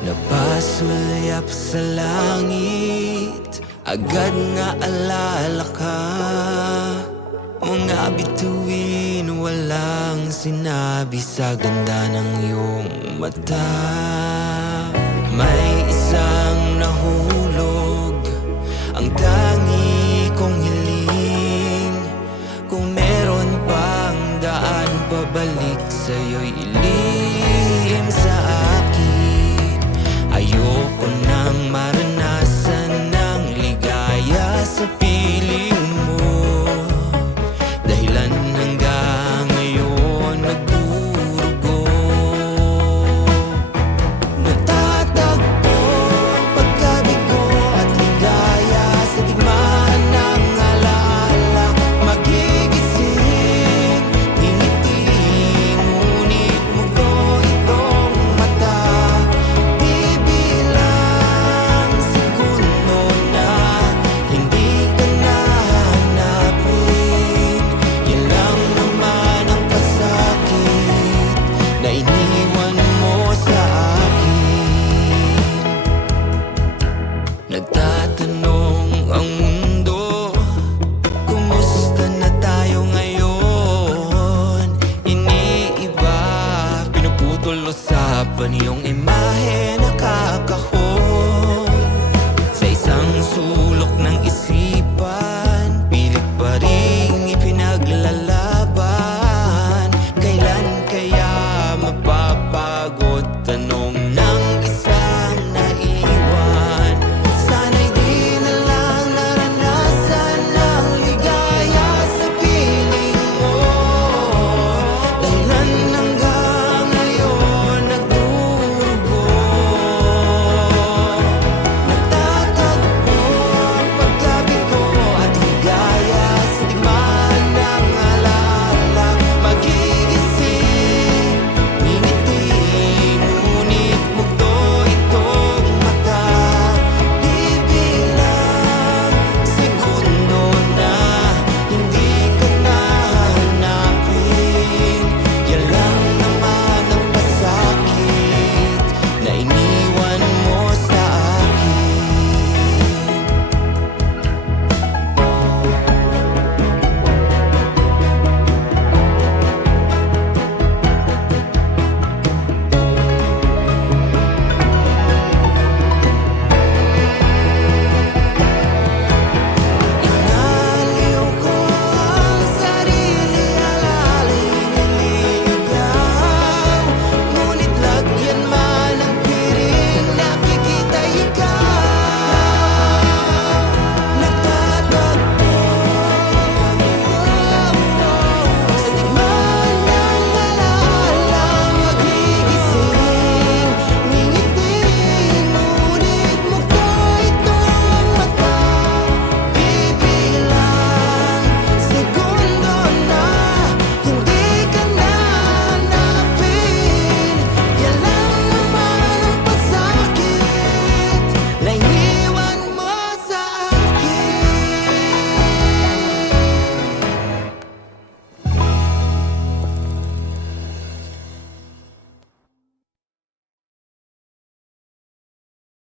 Napasulyap sa langit, agad nga alala ka. Mga bituin walang sinabi sa ganda ng iyong mata. May isang nahulog, ang tangi kong hiling. Kung meron pang daan pabalik sa'yo'y ilihim sa akin. Ayoko nang maranasan ng ligaya sa piling mo. Dahilan hanggang ngayon nagdurugo. Natatagpo ang pagkabigo at ligaya sa digmaan ng alaala. Magigising, ngingiti, ngunit mugo itong mata. Bibilang segundo na hindi ka nahanapin. Yan lang naman ang pasakit na iniwan mo sa akin. Nagtatanong ang mundo, kumusta na tayo ngayon? Iniiba, pinuputol usapan yung imahe nakakahon. Sa isang sulok ng